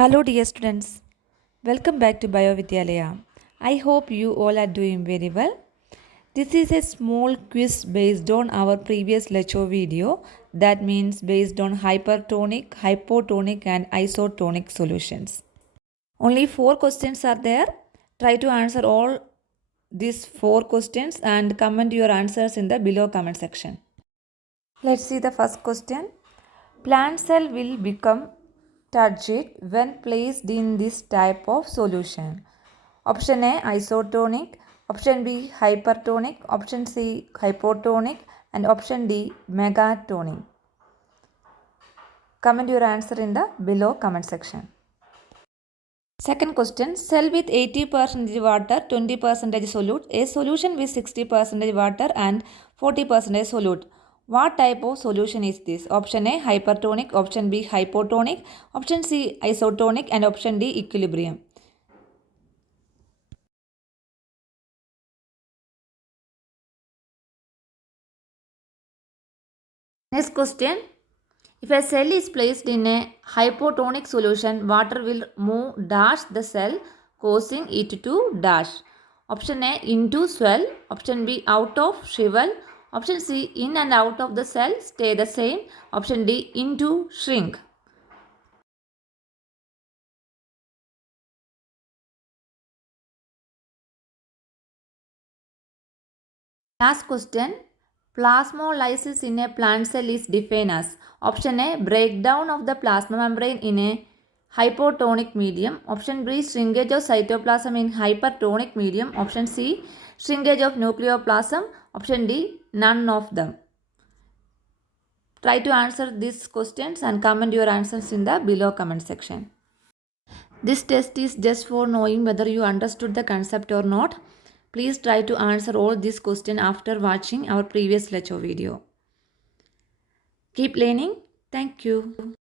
Hello dear students, welcome back to Biovidyalaya. I hope you all are doing very well. This is a small quiz based on our previous lecture video, that means based on hypertonic, hypotonic and isotonic solutions. Only 4 questions are there. Try to answer all these 4 questions and comment your answers in the below comment section. Let's see the first question. Plant cell will become turgid when placed in this type of solution. Option A isotonic, option B hypertonic, option C hypotonic and option D megatonic. Comment your answer in the below comment section. Second question, cell with 80% water, 20% solute, a solution with 60% water and 40% solute. What type of solution is this? Option A hypertonic, option B hypotonic, option C isotonic and option D equilibrium. Next question. If a cell is placed in a hypotonic solution, water will move dash the cell, causing it to dash. Option A into swell, option B out of shrivel, option C in and out of the cell stay the same, option D into shrink. Last question. Plasmolysis in a plant cell is defined as option A breakdown of the plasma membrane in a hypotonic medium, option B shrinkage of cytoplasm in hypertonic medium, option C shrinkage of nucleoplasm, option D none of them. Try to answer these questions and comment your answers in the below comment section. This test is just for knowing whether you understood the concept or not. Please try to answer all these questions after watching our previous lecture video. Keep learning. Thank you.